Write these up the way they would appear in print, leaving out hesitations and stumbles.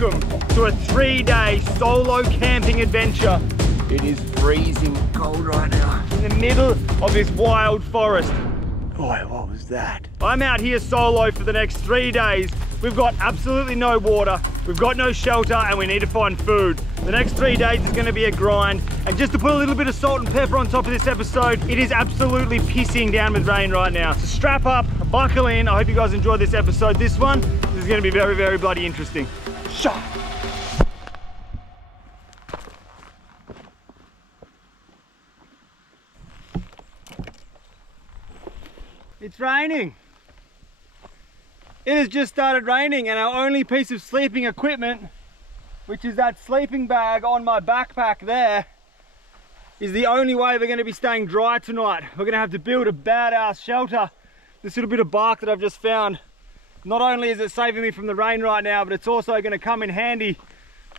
welcome to a 3-day solo camping adventure. It is freezing cold right now in the middle of this wild forest. Boy, what was that? I'm out here solo for the next 3 days. We've got absolutely no water, we've got no shelter, and we need to find food. The next 3 days is gonna be a grind. And just to put a little bit of salt and pepper on top of this episode, it is absolutely pissing down with rain right now. So strap up, buckle in. I hope you guys enjoyed this episode. This is gonna be very, very bloody interesting. Shot. It's raining. It has just started raining, and our only piece of sleeping equipment, which is that sleeping bag on my backpack there, is the only way we're going to be staying dry tonight. We're going to have to build a badass shelter. This little bit of bark that I've just found, not only is it saving me from the rain right now, but it's also going to come in handy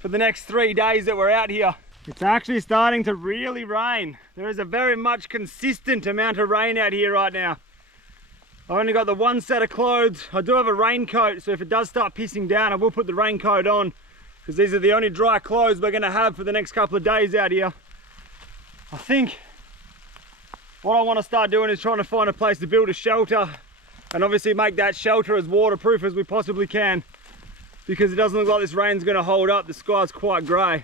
for the next 3 days that we're out here. It's actually starting to really rain. There is a very much consistent amount of rain out here right now. I only got the one set of clothes. I do have a raincoat, so if it does start pissing down, I will put the raincoat on, because these are the only dry clothes we're going to have for the next couple of days out here. I think what I want to start doing is trying to find a place to build a shelter, and obviously make that shelter as waterproof as we possibly can, because it doesn't look like this rain's going to hold up. The sky's quite grey.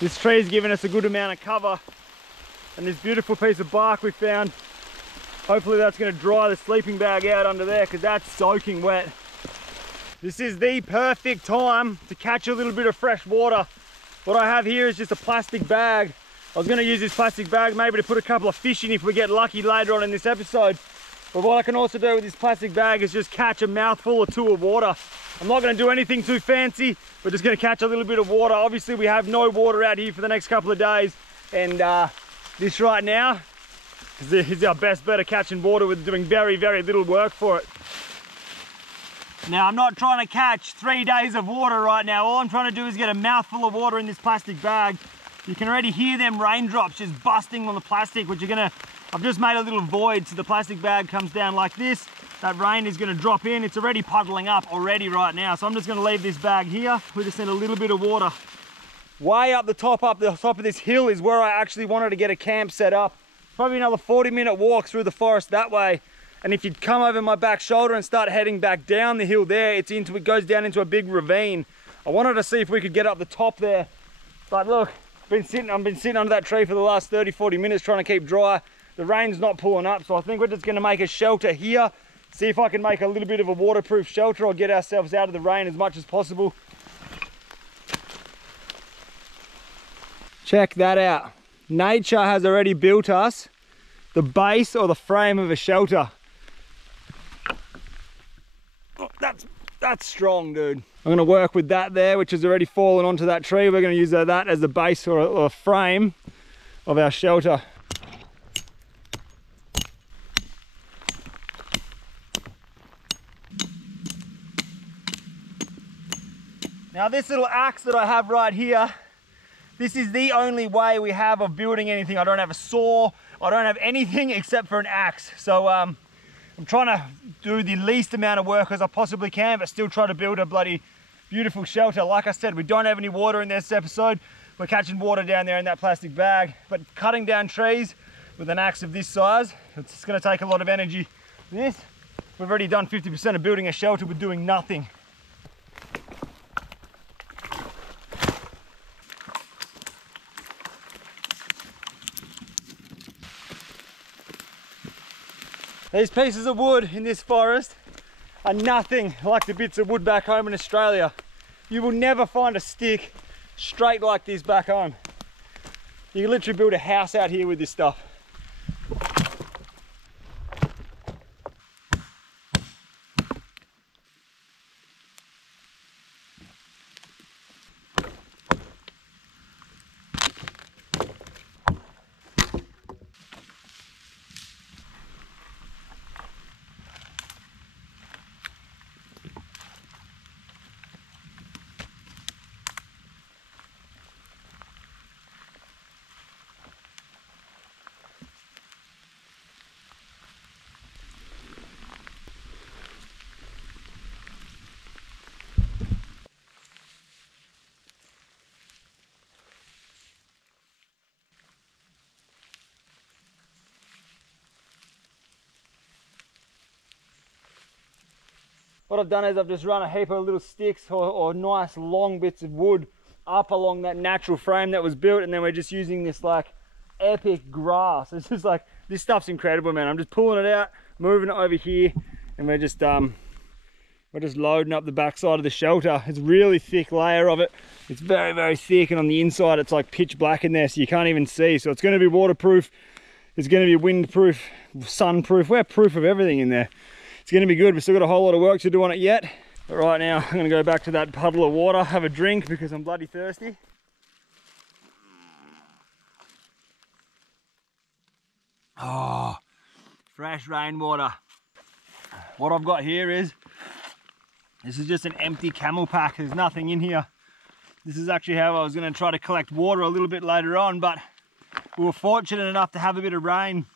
This tree's given us a good amount of cover. And this beautiful piece of bark we found, hopefully that's going to dry the sleeping bag out under there, because that's soaking wet. This is the perfect time to catch a little bit of fresh water. What I have here is just a plastic bag. I was going to use this plastic bag maybe to put a couple of fish in if we get lucky later on in this episode. But what I can also do with this plastic bag is just catch a mouthful or two of water. I'm not going to do anything too fancy. We're just going to catch a little bit of water. Obviously we have no water out here for the next couple of days, and this right now is our best bet of catching water with doing very, very little work for it. Now, I'm not trying to catch 3 days of water right now. All I'm trying to do is get a mouthful of water in this plastic bag. You can already hear them raindrops just busting on the plastic, which are gonna, I've just made a little void so the plastic bag comes down like this. That rain is gonna drop in. It's already puddling up already right now. So I'm just gonna leave this bag here. We just need a little bit of water. Way up the top of this hill is where I actually wanted to get a camp set up. Probably another 40-minute walk through the forest that way. And if you'd come over my back shoulder and start heading back down the hill there, it goes down into a big ravine. I wanted to see if we could get up the top there. But look, I've been sitting under that tree for the last 30-40 minutes trying to keep dry. The rain's not pulling up, so I think we're just gonna make a shelter here. See if I can make a little bit of a waterproof shelter or get ourselves out of the rain as much as possible. Check that out. Nature has already built us the base or the frame of a shelter. Oh, that's strong, dude. I'm gonna work with that there, which has already fallen onto that tree. We're gonna use that as the base or a frame of our shelter. Now this little axe that I have right here, this is the only way we have of building anything. I don't have a saw, I don't have anything except for an axe. So I'm trying to do the least amount of work as I possibly can, but still try to build a bloody beautiful shelter. Like I said, we don't have any water in this episode. We're catching water down there in that plastic bag, but cutting down trees with an axe of this size, it's gonna take a lot of energy. This, we've already done 50% of building a shelter with doing nothing. These pieces of wood in this forest are nothing like the bits of wood back home in Australia. You will never find a stick straight like this back home. You can literally build a house out here with this stuff. what I've done is I've just run a heap of little sticks or nice long bits of wood up along that natural frame that was built, and then we're just using this like epic grass. It's just like, this stuff's incredible, man. I'm just pulling it out, moving it over here, and we're just loading up the backside of the shelter. It's a really thick layer of it. It's very, very thick, and on the inside it's like pitch black in there, so you can't even see. So it's going to be waterproof, it's going to be windproof, sunproof. We're proof of everything in there. It's going to be good. We've still got a whole lot of work to do on it yet, but right now I'm going to go back to that puddle of water, have a drink because I'm bloody thirsty. Oh, fresh rainwater. What I've got here is, this is just an empty camel pack. There's nothing in here. This is actually how I was going to try to collect water a little bit later on, but we were fortunate enough to have a bit of rain.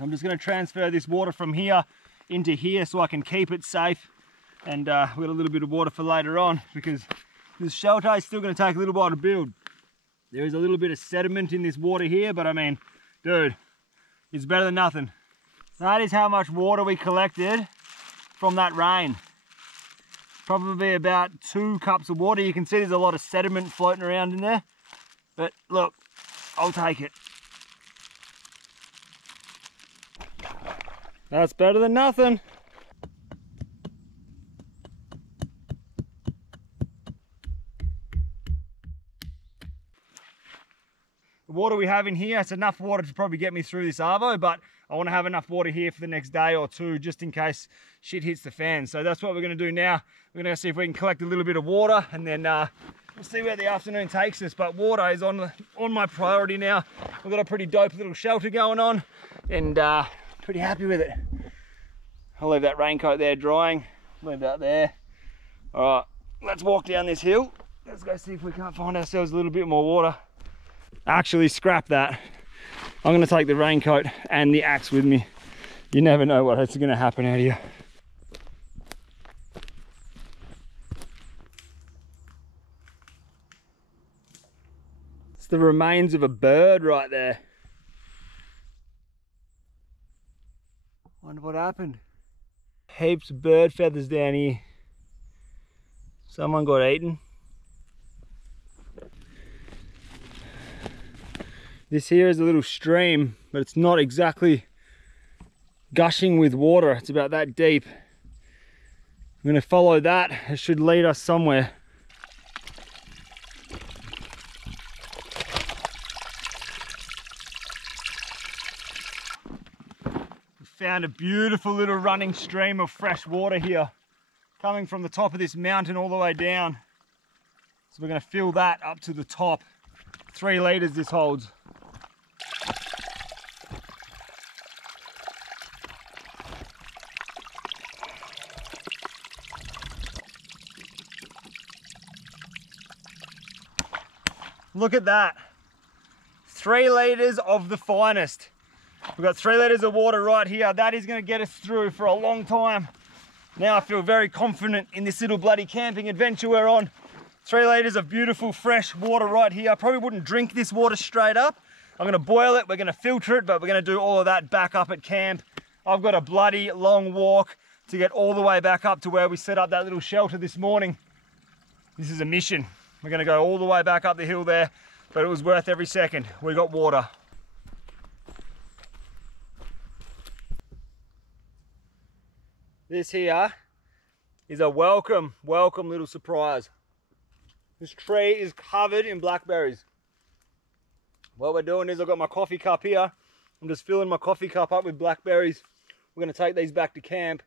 I'm just going to transfer this water from here into here so I can keep it safe, and we've got a little bit of water for later on, because this shelter is still going to take a little while to build. There is a little bit of sediment in this water here, but I mean, dude, it's better than nothing. That is how much water we collected from that rain. Probably about 2 cups of water. You can see there's a lot of sediment floating around in there, but look, I'll take it. That's better than nothing. The water we have in here, it's enough water to probably get me through this arvo, but I want to have enough water here for the next day or two, just in case shit hits the fan. So that's what we're going to do now. We're going to see if we can collect a little bit of water, and then we'll see where the afternoon takes us. But water is on my priority now. We've got a pretty dope little shelter going on, and pretty happy with it. I'll leave that raincoat there drying, leave that there. All right, let's walk down this hill. Let's go see if we can't find ourselves a little bit more water. Actually, scrap that. I'm going to take the raincoat and the axe with me. You never know what's going to happen out here. It's the remains of a bird right there. Wonder what happened. Heaps of bird feathers down here. Someone got eaten. This here is a little stream, but it's not exactly gushing with water. It's about that deep. I'm going to follow that. It should lead us somewhere. We found a beautiful little running stream of fresh water here, coming from the top of this mountain all the way down. So we're going to fill that up to the top. 3 litres this holds. Look at that. 3 litres of the finest. We've got 3 litres of water right here. That is going to get us through for a long time. Now I feel very confident in this little bloody camping adventure we're on. 3 litres of beautiful fresh water right here. I probably wouldn't drink this water straight up. I'm going to boil it, we're going to filter it, but we're going to do all of that back up at camp. I've got a bloody long walk to get all the way back up to where we set up that little shelter this morning. This is a mission. We're going to go all the way back up the hill there, but it was worth every second. We got water. This here is a welcome little surprise. This tree is covered in blackberries. What we're doing is I've got my coffee cup here. I'm just filling my coffee cup up with blackberries. We're going to take these back to camp.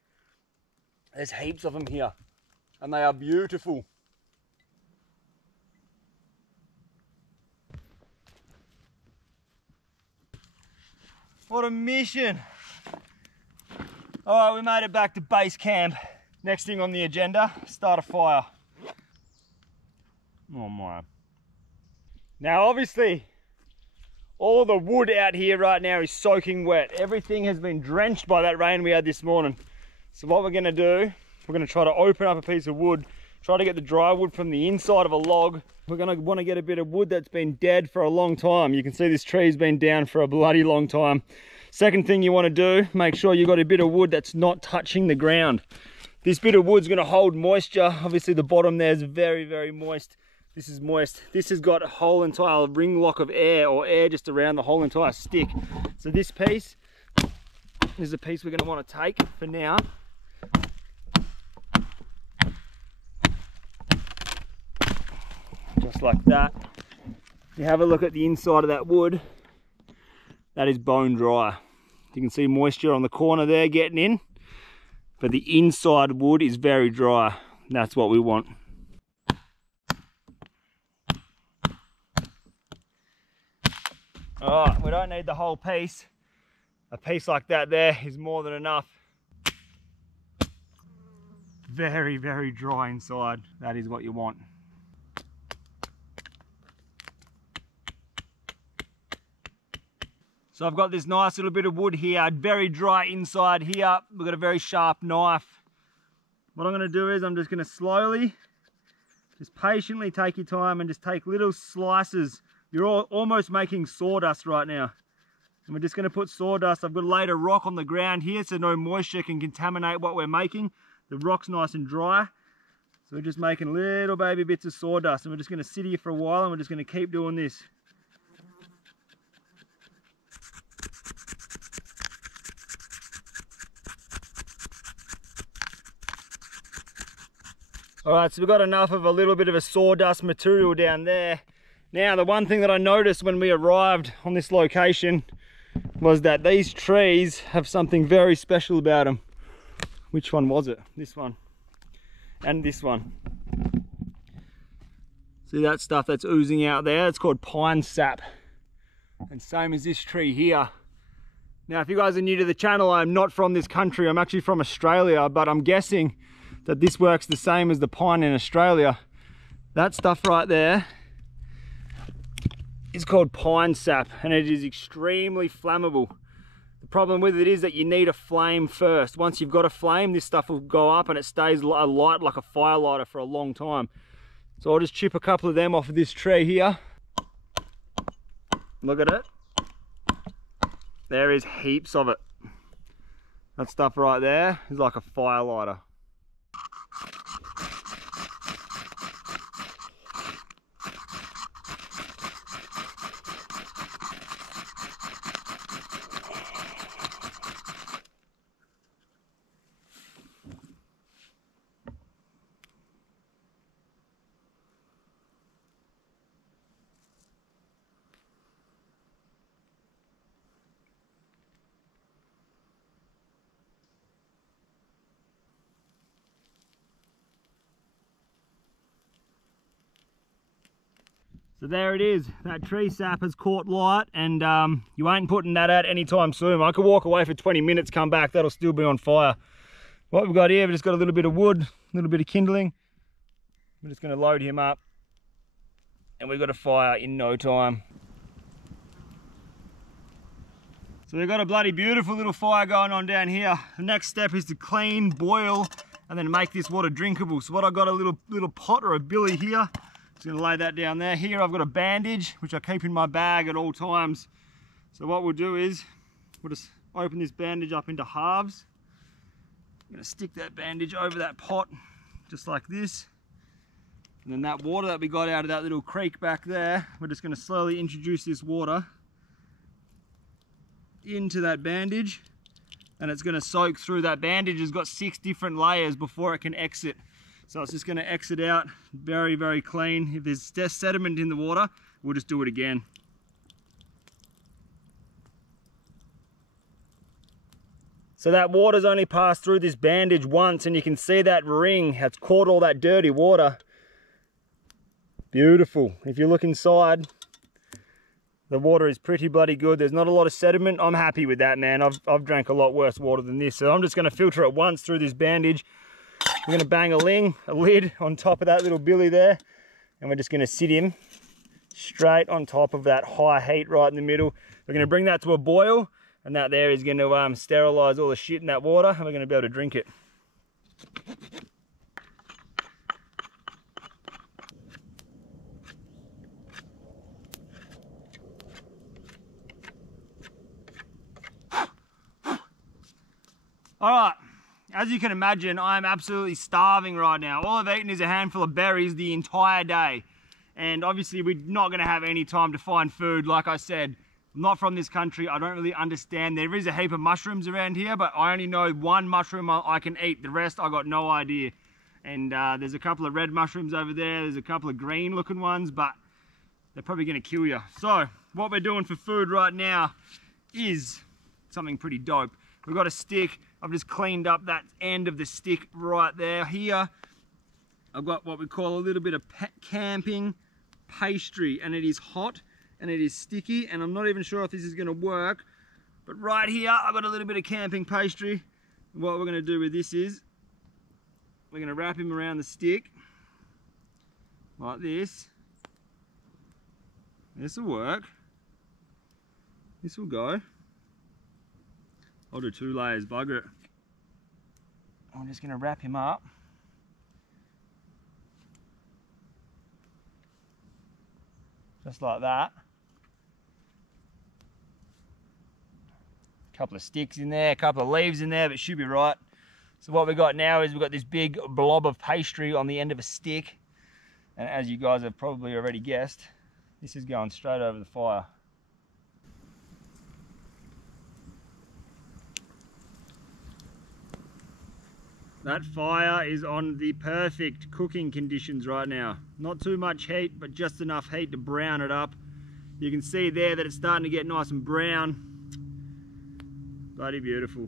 There's heaps of them here, and they are beautiful. What a mission. All right, we made it back to base camp. Next thing on the agenda, start a fire. Oh my. Now obviously, all the wood out here right now is soaking wet. Everything has been drenched by that rain we had this morning. So what we're gonna do, we're gonna try to open up a piece of wood, try to get the dry wood from the inside of a log. We're gonna wanna get a bit of wood that's been dead for a long time. You can see this tree's been down for a bloody long time. Second thing you wanna do, make sure you've got a bit of wood that's not touching the ground. This bit of wood's gonna hold moisture. Obviously the bottom there is very, very moist. This is moist. This has got a whole entire ring lock of air, or air just around the whole entire stick. So this piece is the piece we're gonna wanna take for now. Just like that. You have a look at the inside of that wood. That is bone dry. You can see moisture on the corner there getting in, but the inside wood is very dry. That's what we want. Alright, we don't need the whole piece. A piece like that there is more than enough. Very, very dry inside. That is what you want. So I've got this nice little bit of wood here, very dry inside here. We've got a very sharp knife. What I'm going to do is I'm just going to slowly, just patiently take your time and just take little slices. You're almost making sawdust right now. And we're just going to put sawdust. I've got laid a rock on the ground here so no moisture can contaminate what we're making. The rock's nice and dry. So we're just making little baby bits of sawdust, and we're just going to sit here for a while, and we're just going to keep doing this. Alright, so we've got enough of a little bit of a sawdust material down there. Now, the one thing that I noticed when we arrived on this location was that these trees have something very special about them. Which one was it? This one. And this one. See that stuff that's oozing out there? It's called pine sap. And same as this tree here. Now, if you guys are new to the channel, I'm not from this country. I'm actually from Australia, but I'm guessing that this works the same as the pine in Australia. That stuff right there is called pine sap, and it is extremely flammable. The problem with it is that you need a flame first. Once you've got a flame, this stuff will go up and it stays alight like a fire lighter for a long time. So I'll just chip a couple of them off of this tree here. Look at it. There is heaps of it. That stuff right there is like a fire lighter. So there it is, that tree sap has caught light, and you ain't putting that out anytime soon. I could walk away for 20 minutes, come back, that'll still be on fire. What we've got here, we've just got a little bit of wood, a little bit of kindling. We're just gonna load him up, and we've got a fire in no time. So we've got a bloody beautiful little fire going on down here. The next step is to clean, boil, and then make this water drinkable. So what I've got a little pot or a billy here. Just gonna lay that down there. Here I've got a bandage, which I keep in my bag at all times. So what we'll do is, we'll just open this bandage up into halves. I'm gonna stick that bandage over that pot, just like this. And then that water that we got out of that little creek back there, we're just gonna slowly introduce this water into that bandage, and it's gonna soak through. That bandage has got 6 different layers before it can exit. So it's just going to exit out very, very clean. If there's sediment in the water, we'll just do it again. So that water's only passed through this bandage once, and you can see that ring has caught all that dirty water. Beautiful. If you look inside, the water is pretty bloody good. There's not a lot of sediment. I'm happy with that, man. I've drank a lot worse water than this. So I'm just going to filter it once through this bandage. We're going to bang a lid on top of that little billy there, and we're just going to sit him straight on top of that high heat right in the middle. We're going to bring that to a boil, and that there is going to sterilize all the shit in that water, and we're going to be able to drink it. All right. as you can imagine, I'm absolutely starving right now. All I've eaten is a handful of berries the entire day. And obviously we're not gonna have any time to find food. Like I said, I'm not from this country. I don't really understand. There is a heap of mushrooms around here, but I only know one mushroom I can eat. The rest, I got no idea. And there's a couple of red mushrooms over there. There's a couple of green looking ones, but they're probably gonna kill you. So what we're doing for food right now is something pretty dope. We've got a stick. I've just cleaned up that end of the stick right there. Here, I've got what we call a little bit of camping pastry, and it is hot and it is sticky, and I'm not even sure if this is gonna work, but right here, I've got a little bit of camping pastry. What we're gonna do with this is, we're gonna wrap him around the stick, like this. This will work. This will go. I'll do 2 layers, bugger it. I'm just gonna wrap him up. Just like that. A couple of sticks in there, a couple of leaves in there, but it should be right. So what we've got now is we've got this big blob of pastry on the end of a stick. And as you guys have probably already guessed, this is going straight over the fire. That fire is on the perfect cooking conditions right now. Not too much heat, but just enough heat to brown it up. You can see there that it's starting to get nice and brown. Bloody beautiful.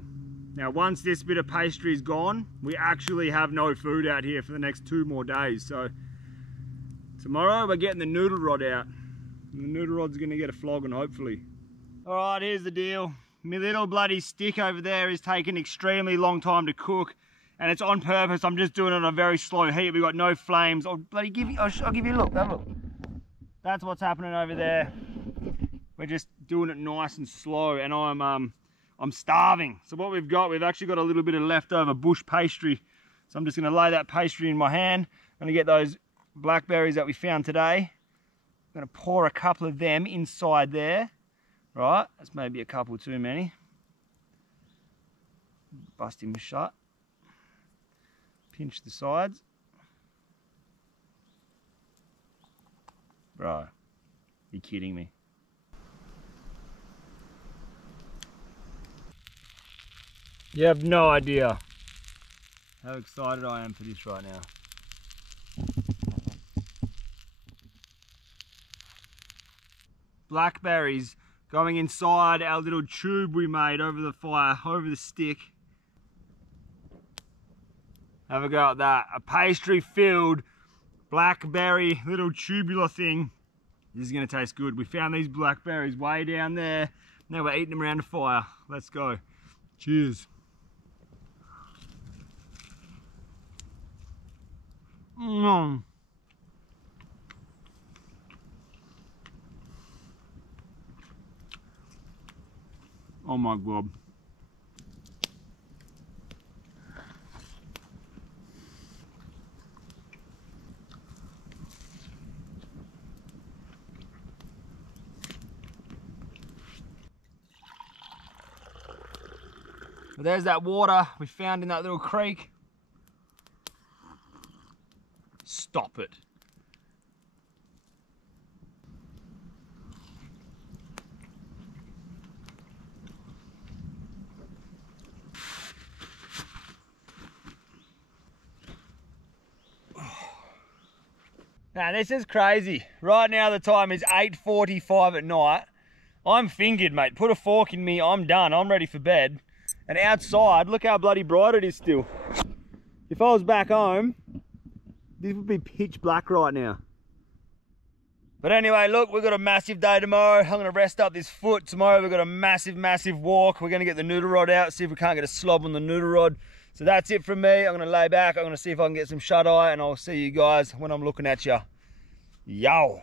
Now once this bit of pastry is gone, we actually have no food out here for the next 2 more days. So tomorrow we're getting the noodle rod out. And the noodle rod's gonna get a flogging, hopefully. All right, here's the deal. My little bloody stick over there is taking extremely long time to cook. And it's on purpose. I'm just doing it on a very slow heat. We've got no flames. I'll give you a look. Have a look. That's what's happening over there. We're just doing it nice and slow, and I'm starving. So what we've actually got a little bit of leftover bush pastry. So I'm just going to lay that pastry in my hand. I'm going to get those blackberries that we found today. I'm going to pour a couple of them inside there. Right, that's maybe a couple too many. Bust him shut. Pinch the sides. Bro, you're kidding me. You have no idea how excited I am for this right now. Blackberries going inside our little tube we made over the fire, over the stick. Have a go at that. A pastry filled blackberry little tubular thing. This is gonna taste good. We found these blackberries way down there. Now we're eating them around the fire. Let's go. Cheers. Mm. Oh my God. Well, there's that water we found in that little creek. Stop it. Now this is crazy. Right now the time is 8:45 at night. I'm fingered, mate. Put a fork in me, I'm done. I'm ready for bed. And outside, look how bloody bright it is still. If I was back home, this would be pitch black right now. But anyway, look, we've got a massive day tomorrow. I'm gonna rest up this foot. Tomorrow we've got a massive, massive walk. We're gonna get the noodle rod out, see if we can't get a slob on the noodle rod. So that's it from me. I'm gonna lay back. I'm gonna see if I can get some shut eye, and I'll see you guys when I'm looking at you. Yo.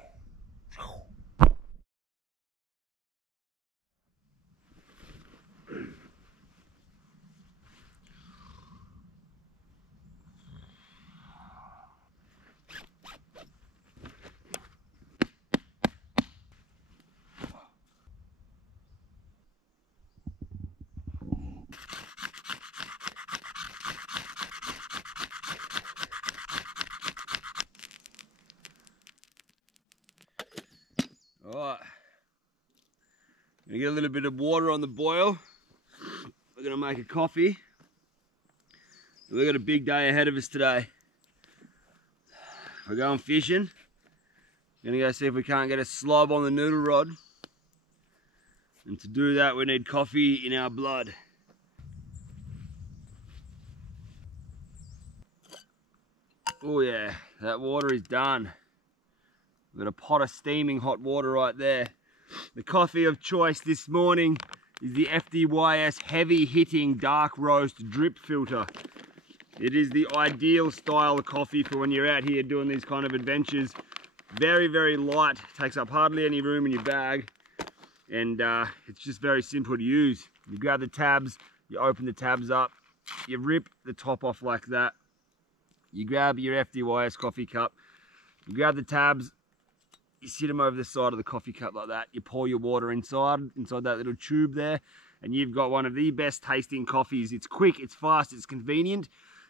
Gonna get a little bit of water on the boil. We're gonna make a coffee. We've got a big day ahead of us today. We're going fishing. Gonna go see if we can't get a slob on the noodle rod. And to do that, we need coffee in our blood. Oh yeah, that water is done. We've got a pot of steaming hot water right there. The coffee of choice this morning is the FDYS heavy hitting dark roast drip filter. It is the ideal style of coffee for when you're out here doing these kind of adventures. Very, very light, takes up hardly any room in your bag, and it's just very simple to use. You grab the tabs, you open the tabs up, you rip the top off like that, you grab your FDYS coffee cup, you grab the tabs, you sit them over the side of the coffee cup like that, you pour your water inside that little tube there, and you've got one of the best tasting coffees. It's quick, it's fast, it's convenient,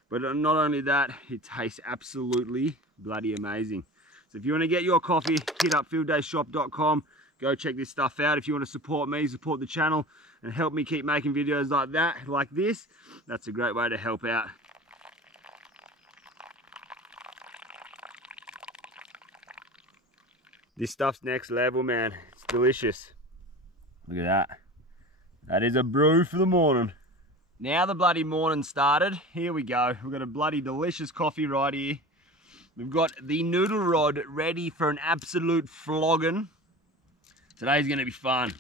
but not only that, it tastes absolutely bloody amazing. So if you want to get your coffee, hit up fieldayshop.com. Go check this stuff out. If you want to support me, support the channel, and help me keep making videos like that, like this, that's a great way to help out. This stuff's next level, man. It's delicious. Look at that. That is a brew for the morning. Now the bloody morning started. Here we go. We've got a bloody delicious coffee right here. We've got the noodle rod ready for an absolute flogging. Today's gonna be fun.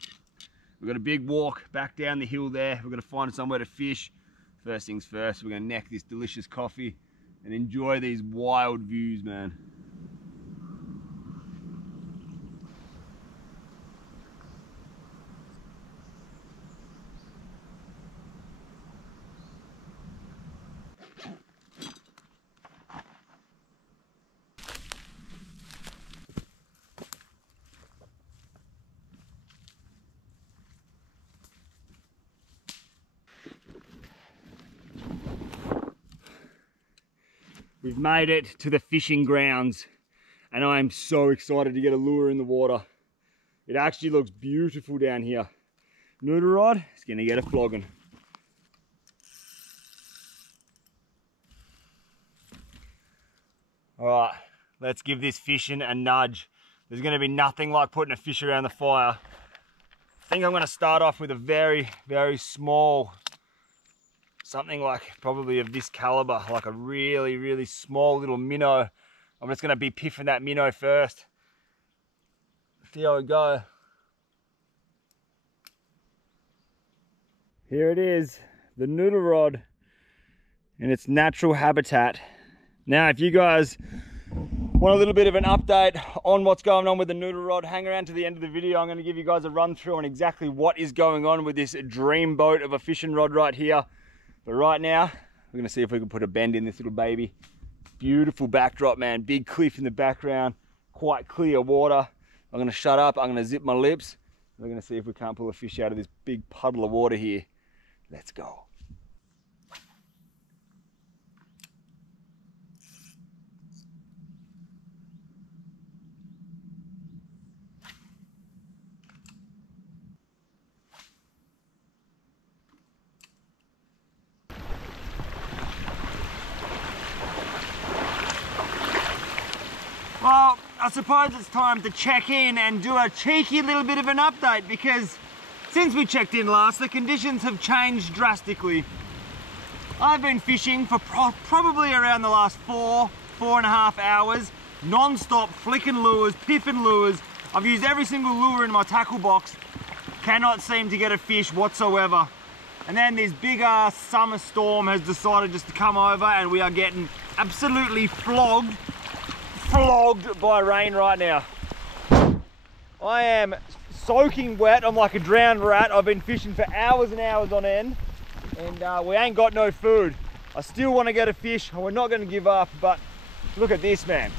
We've got a big walk back down the hill there. We're gonna find somewhere to fish. First things first, we're gonna neck this delicious coffee and enjoy these wild views, man. We've made it to the fishing grounds, and I am so excited to get a lure in the water. It actually looks beautiful down here. Noodle rod is gonna get a flogging. All right, let's give this fishing a nudge. There's gonna be nothing like putting a fish around the fire. I think I'm gonna start off with a very, very small, something like probably of this caliber, like a really, really small little minnow. I'm just gonna be piffing that minnow first. See how we go. Here it is, the noodle rod in its natural habitat. Now, if you guys want a little bit of an update on what's going on with the noodle rod, hang around to the end of the video. I'm gonna give you guys a run through on exactly what is going on with this dream boat of a fishing rod right here. But right now, we're gonna see if we can put a bend in this little baby. Beautiful backdrop, man. Big cliff in the background, quite clear water. I'm gonna shut up, I'm gonna zip my lips. We're gonna see if we can't pull a fish out of this big puddle of water here. Let's go. Well, I suppose it's time to check in and do a cheeky little bit of an update, because since we checked in last, the conditions have changed drastically. I've been fishing for probably around the last 4.5 hours, non-stop flicking lures, piffing lures. I've used every single lure in my tackle box, cannot seem to get a fish whatsoever. And then this big ass summer storm has decided just to come over, and we are getting absolutely flogged by rain right now. I am soaking wet. I'm like a drowned rat. I've been fishing for hours and hours on end, and we ain't got no food. I still want to get a fish. We're not going to give up, but look at this, man.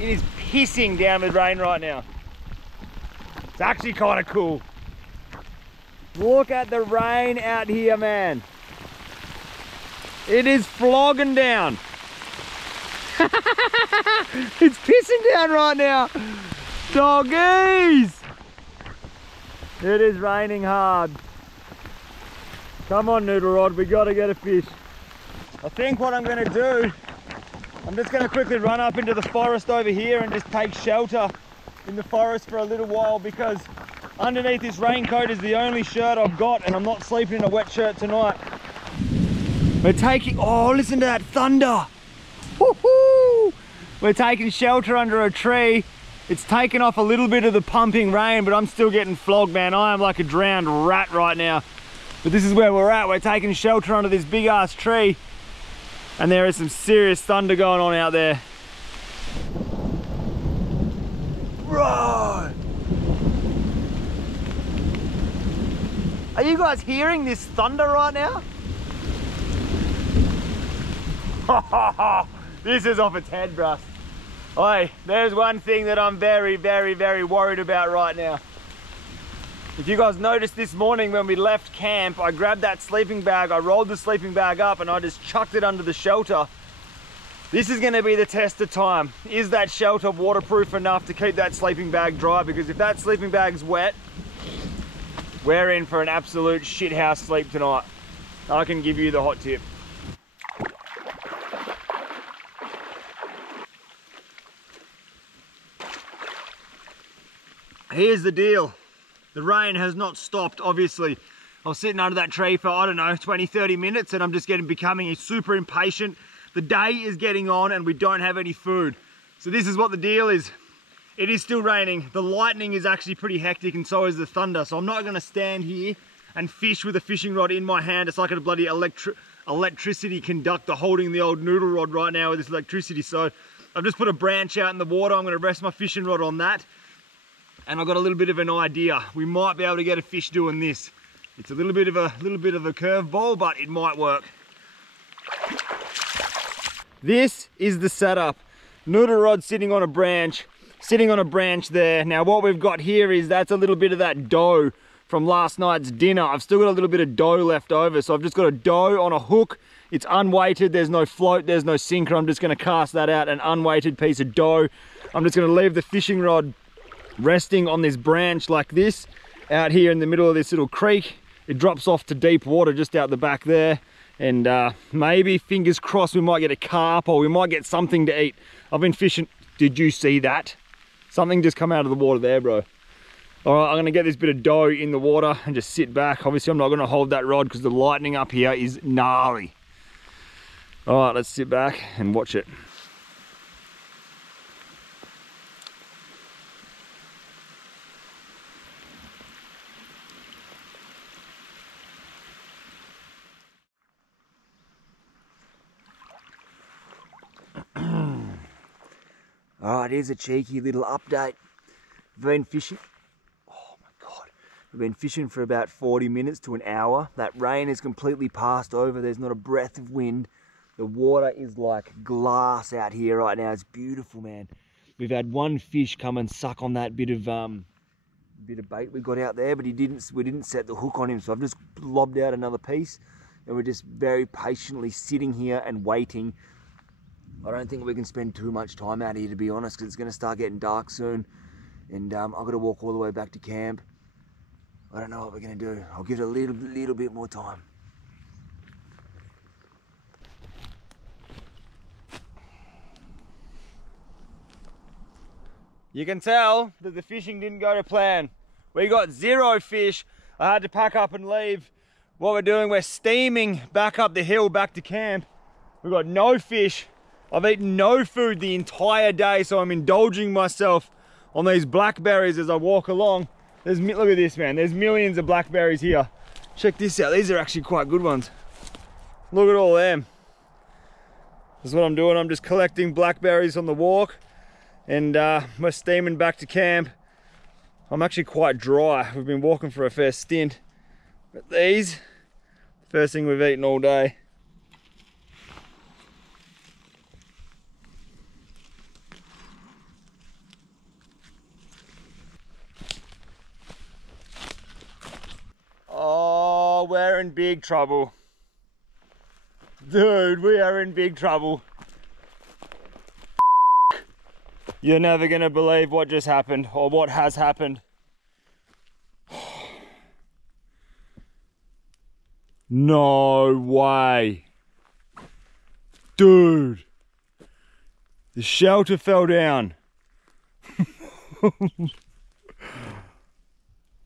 It is pissing down with rain right now. It's actually kind of cool. Look at the rain out here, man. It is flogging down. It's pissing down right now. Doggies. It is raining hard. Come on, Noodle Rod, we gotta get a fish. I think what I'm gonna do, I'm just gonna quickly run up into the forest over here and just take shelter in the forest for a little while, because underneath this raincoat is the only shirt I've got, and I'm not sleeping in a wet shirt tonight. We're taking, oh, listen to that thunder. Woohoo! We're taking shelter under a tree. It's taken off a little bit of the pumping rain, but I'm still getting flogged, man. I am like a drowned rat right now. But this is where we're at. We're taking shelter under this big ass tree, and there is some serious thunder going on out there. Bro! Are you guys hearing this thunder right now? This is off its head, bruh. Oi, there's one thing that I'm very, very, very worried about right now. If you guys noticed this morning when we left camp, I grabbed that sleeping bag, I rolled the sleeping bag up and I just chucked it under the shelter. This is gonna be the test of time. Is that shelter waterproof enough to keep that sleeping bag dry? Because if that sleeping bag's wet, we're in for an absolute shithouse sleep tonight. I can give you the hot tip. Here's the deal. The rain has not stopped, obviously. I was sitting under that tree for, I don't know, 20, 30 minutes, and I'm just becoming super impatient. The day is getting on and we don't have any food. So this is what the deal is. It is still raining. The lightning is actually pretty hectic, and so is the thunder. So I'm not gonna stand here and fish with a fishing rod in my hand. It's like a bloody electricity conductor holding the old noodle rod right now with this electricity. So I've just put a branch out in the water. I'm gonna rest my fishing rod on that. And I've got a little bit of an idea. We might be able to get a fish doing this. It's a little bit of a curveball, but it might work. This is the setup. Noodle rod sitting on a branch there. Now what we've got here is that's a little bit of that dough from last night's dinner. I've still got a little bit of dough left over, so I've just got a dough on a hook. It's unweighted, there's no float, there's no sinker. I'm just gonna cast that out, an unweighted piece of dough. I'm just gonna leave the fishing rod resting on this branch like this out here in the middle of this little creek. It drops off to deep water just out the back there, and maybe, fingers crossed, we might get a carp or we might get something to eat. I've been fishing. Did you see that? Something just come out of the water there, bro. All right, I'm gonna get this bit of dough in the water and just sit back. Obviously I'm not gonna hold that rod because the lightning up here is gnarly. All right, let's sit back and watch it. Alright, here's a cheeky little update. We've been fishing, oh my God, we've been fishing for about 40 minutes to an hour. That rain has completely passed over. There's not a breath of wind. The water is like glass out here right now. It's beautiful, man. We've had one fish come and suck on that bit of bait we got out there, but we didn't set the hook on him, so I've just lobbed out another piece, and we're just very patiently sitting here and waiting. I don't think we can spend too much time out here, to be honest, because it's going to start getting dark soon, and I've got to walk all the way back to camp. I don't know what we're going to do. I'll give it a little bit more time. You can tell that the fishing didn't go to plan. We got 0 fish. I had to pack up and leave. What we're doing, we're steaming back up the hill, back to camp. We've got no fish. I've eaten no food the entire day, so I'm indulging myself on these blackberries as I walk along. Look at this, man. There's millions of blackberries here. Check this out. These are actually quite good ones. Look at all them. That's what I'm doing. I'm just collecting blackberries on the walk, and we're steaming back to camp. I'm actually quite dry. We've been walking for a fair stint. But these, first thing we've eaten all day. Oh, we're in big trouble. Dude, we are in big trouble. You're never gonna believe what just happened, or what has happened. No way. Dude. The shelter fell down.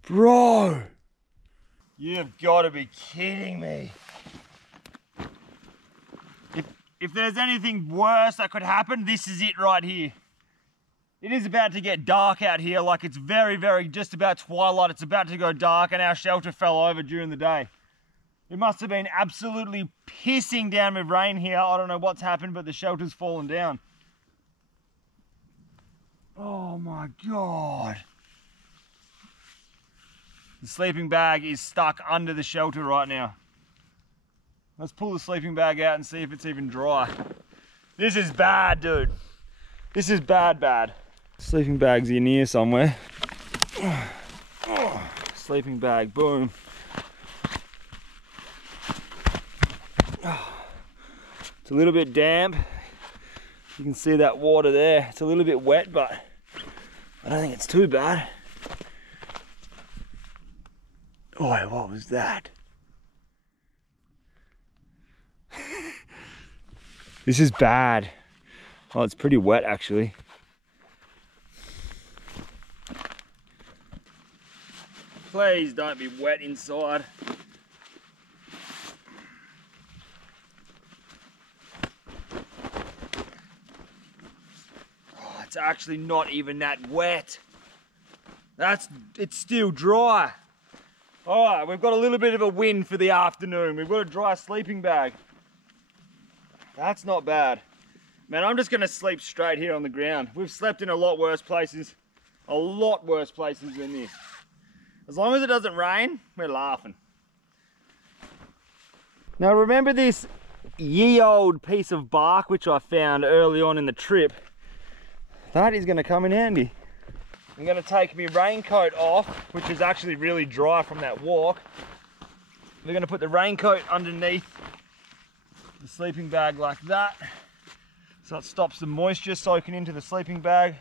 Bro. You've got to be kidding me. If there's anything worse that could happen, this is it right here. It is about to get dark out here, like it's very, very just about twilight. It's about to go dark and our shelter fell over during the day. It must have been absolutely pissing down with rain here. I don't know what's happened, but the shelter's fallen down. Oh my God. The sleeping bag is stuck under the shelter right now. Let's pull the sleeping bag out and see if it's even dry. This is bad, dude. This is bad, bad. Sleeping bag's in here somewhere. Sleeping bag, boom. It's a little bit damp. You can see that water there. It's a little bit wet, but I don't think it's too bad. Oh, what was that? This is bad. Oh, it's pretty wet actually. Please don't be wet inside. Oh, it's actually not even that wet. It's still dry. All right, we've got a little bit of a win for the afternoon. We've got a dry sleeping bag. That's not bad. Man, I'm just gonna sleep straight here on the ground. We've slept in a lot worse places. A lot worse places than this. As long as it doesn't rain, we're laughing. Now remember this ye old piece of bark which I found early on in the trip? That is gonna come in handy. I'm gonna take my raincoat off, which is actually really dry from that walk. We're gonna put the raincoat underneath the sleeping bag like that, so it stops the moisture soaking into the sleeping bag.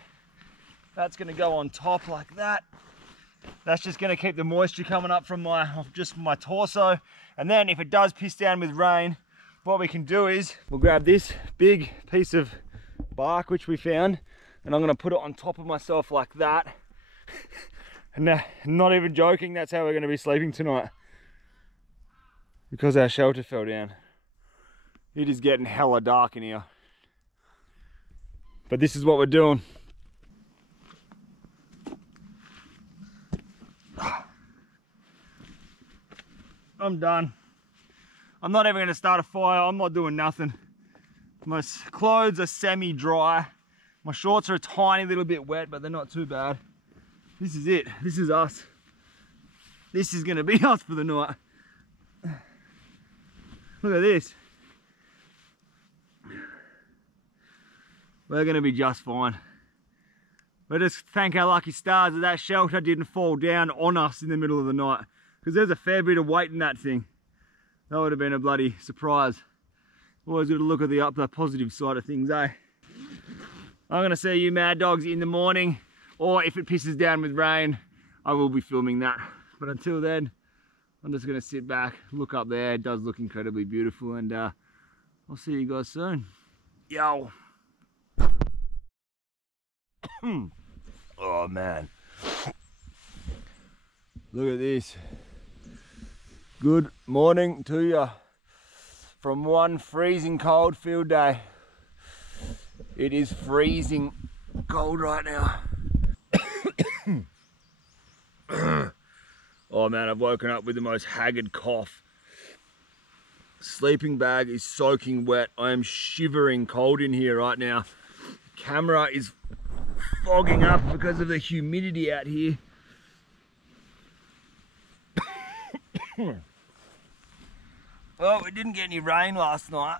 That's going to go on top like that. That's just going to keep the moisture coming up from just my torso. And then if it does piss down with rain, what we can do is we'll grab this big piece of bark which we found, and I'm going to put it on top of myself like that. And not even joking, that's how we're going to be sleeping tonight, because our shelter fell down. It is getting hella dark in here. But this is what we're doing. I'm done. I'm not even going to start a fire. I'm not doing nothing. My clothes are semi-dry. My shorts are a tiny little bit wet, but they're not too bad. This is it. This is us. This is going to be us for the night. Look at this. We're going to be just fine. We'll just thank our lucky stars that shelter didn't fall down on us in the middle of the night, because there's a fair bit of weight in that thing. That would have been a bloody surprise. Always got to look at the positive side of things, eh? I'm going to see you mad dogs in the morning, or if it pisses down with rain, I will be filming that. But until then, I'm just going to sit back, look up there. It does look incredibly beautiful, and I'll see you guys soon. Yo! Oh man, look at this. Good morning to you from one freezing cold field day. It is freezing cold right now. Oh man, I've woken up with the most haggard cough. Sleeping bag is soaking wet. I am shivering cold in here right now. The camera is fogging up because of the humidity out here. Well, we didn't get any rain last night.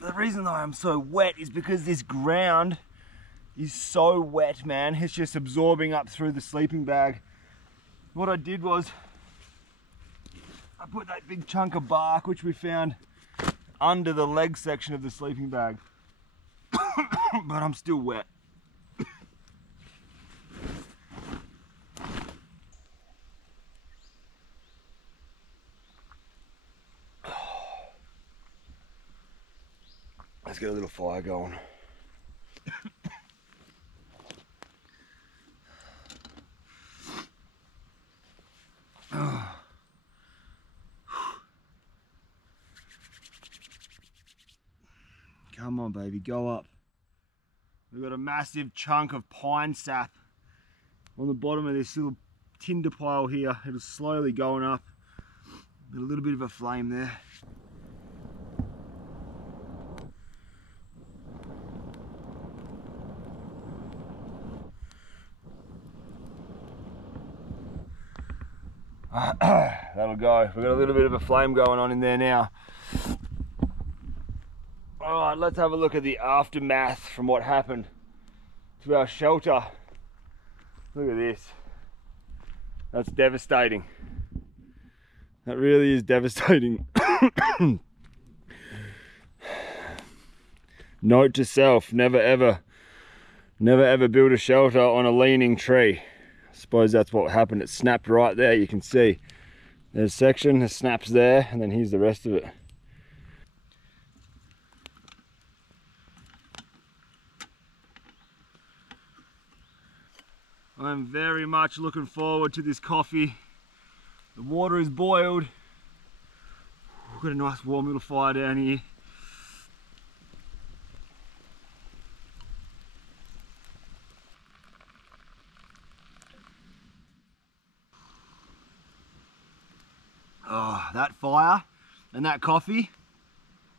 The reason that I'm so wet is because this ground is so wet, man. It's just absorbing up through the sleeping bag. What I did was I put that big chunk of bark which we found under the leg section of the sleeping bag. But I'm still wet. Let's get a little fire going. Come on, baby, go up. We've got a massive chunk of pine sap on the bottom of this little tinder pile here. It was slowly going up. Got a little bit of a flame there. That'll go. We've got a little bit of a flame going on in there now. Alright, let's have a look at the aftermath from what happened to our shelter. Look at this. That's devastating. That really is devastating. Note to self, never ever build a shelter on a leaning tree. I suppose that's what happened. It snapped right there, you can see. There's a section, it snaps there, and then here's the rest of it. I'm very much looking forward to this coffee. The water is boiled. We've got a nice warm little fire down here. Oh, that fire and that coffee,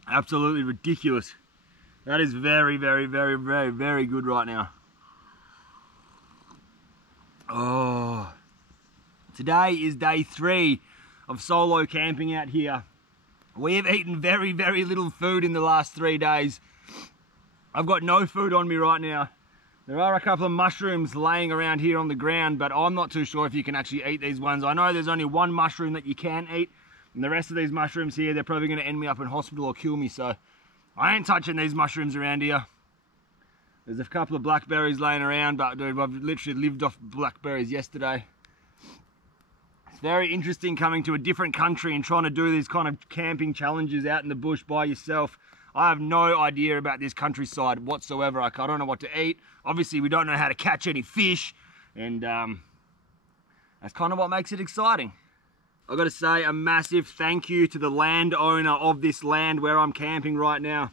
absolutely ridiculous. That is very, very, very, very, very good right now. Oh, today is day 3 of solo camping out here. We have eaten very, very little food in the last 3 days. I've got no food on me right now. There are a couple of mushrooms laying around here on the ground, but I'm not too sure if you can actually eat these ones. I know there's only one mushroom that you can eat, and the rest of these mushrooms here, they're probably going to end me up in hospital or kill me, so I ain't touching these mushrooms around here. There's a couple of blackberries laying around, but dude, I've literally lived off blackberries yesterday. It's very interesting coming to a different country and trying to do these kind of camping challenges out in the bush by yourself. I have no idea about this countryside whatsoever. I don't know what to eat. Obviously, we don't know how to catch any fish, and that's kind of what makes it exciting. I've got to say a massive thank you to the landowner of this land where I'm camping right now.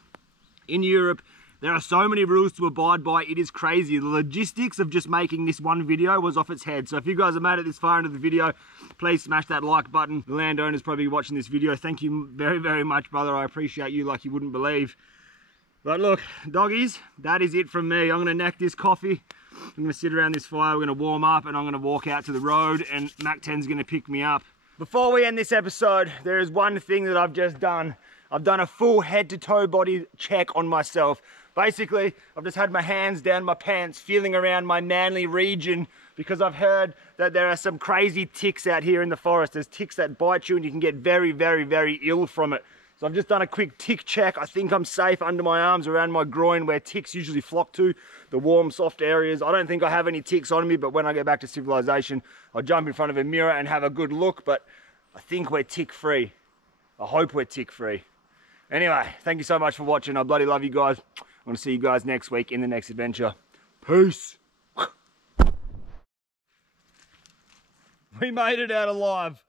In Europe, there are so many rules to abide by, it is crazy. The logistics of just making this one video was off its head. So if you guys have made it this far into the video, please smash that like button. The landowner's probably watching this video. Thank you very, very much, brother. I appreciate you like you wouldn't believe. But look, doggies, that is it from me. I'm gonna neck this coffee. I'm gonna sit around this fire, we're gonna warm up, and I'm gonna walk out to the road, and Mac 10's gonna pick me up. Before we end this episode, there is one thing that I've just done. I've done a full head to toe body check on myself. Basically, I've just had my hands down my pants, feeling around my manly region, because I've heard that there are some crazy ticks out here in the forest. There's ticks that bite you and you can get very, very, very ill from it. So I've just done a quick tick check. I think I'm safe under my arms, around my groin, where ticks usually flock to, the warm, soft areas. I don't think I have any ticks on me, but when I get back to civilization, I'll jump in front of a mirror and have a good look, but I think we're tick-free. I hope we're tick-free. Anyway, thank you so much for watching. I bloody love you guys. I'm going to see you guys next week in the next adventure. Peace. We made it out alive.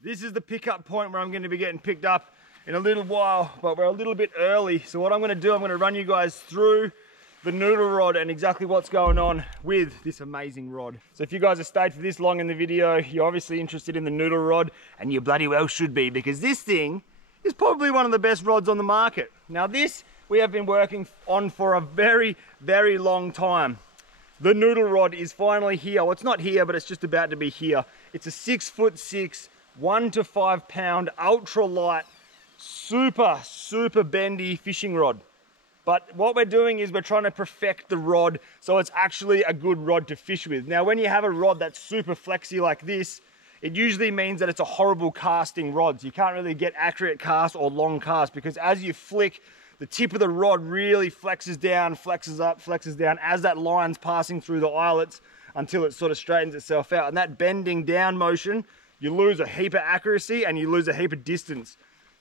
This is the pickup point where I'm going to be getting picked up in a little while, but we're a little bit early. So what I'm going to do, I'm going to run you guys through the noodle rod and exactly what's going on with this amazing rod. So if you guys have stayed for this long in the video, you're obviously interested in the noodle rod, and you bloody well should be, because this thing is probably one of the best rods on the market. Now this, we have been working on for a very, very long time. The noodle rod is finally here. Well, it's not here, but it's just about to be here. It's a 6'6", 1 to 5 pound, ultra light, super, super bendy fishing rod. But what we're doing is we're trying to perfect the rod so it's actually a good rod to fish with. Now, when you have a rod that's super flexy like this, it usually means that it's a horrible casting rod. So you can't really get accurate cast or long cast, because as you flick, the tip of the rod really flexes down, flexes up, flexes down as that line's passing through the eyelets until it sort of straightens itself out. And that bending down motion, you lose a heap of accuracy and you lose a heap of distance.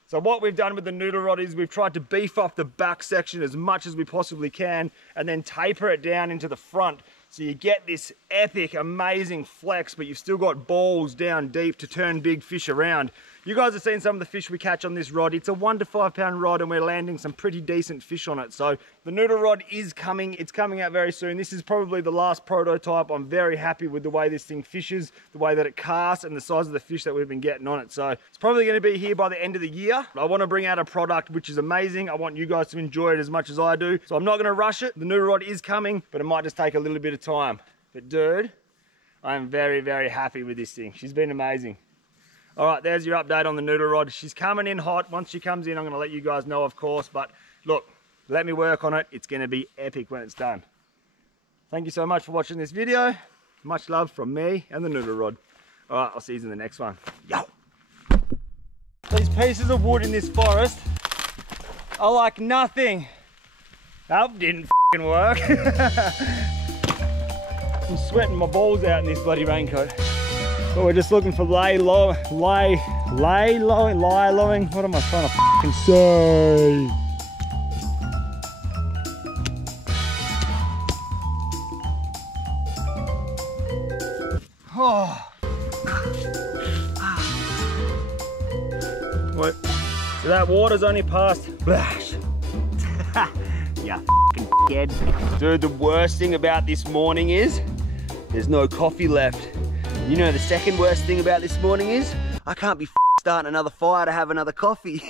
So what we've done with the noodle rod is we've tried to beef up the back section as much as we possibly can and then taper it down into the front. So you get this epic, amazing flex, but you've still got balls down deep to turn big fish around. You guys have seen some of the fish we catch on this rod. It's a 1 to 5 pound rod and we're landing some pretty decent fish on it. So the noodle rod is coming. It's coming out very soon. This is probably the last prototype. I'm very happy with the way this thing fishes, the way that it casts and the size of the fish that we've been getting on it. So it's probably going to be here by the end of the year. I want to bring out a product which is amazing. I want you guys to enjoy it as much as I do. So I'm not going to rush it. The noodle rod is coming, but it might just take a little bit of time. But dude, I'm very, very happy with this thing. She's been amazing. All right, there's your update on the noodle rod. She's coming in hot. Once she comes in, I'm gonna let you guys know, of course, but look, let me work on it. It's gonna be epic when it's done. Thank you so much for watching this video. Much love from me and the noodle rod. All right, I'll see you in the next one. Yo! These pieces of wood in this forest are like nothing. That didn't f***ing work. I'm sweating my balls out in this bloody raincoat. But we're just looking for lay lowing. What am I trying to f***ing say? Oh. What? So that water's only past. Splash. Yeah, f***ing dead. Dude, the worst thing about this morning is there's no coffee left. You know the second worst thing about this morning is I can't be starting another fire to have another coffee.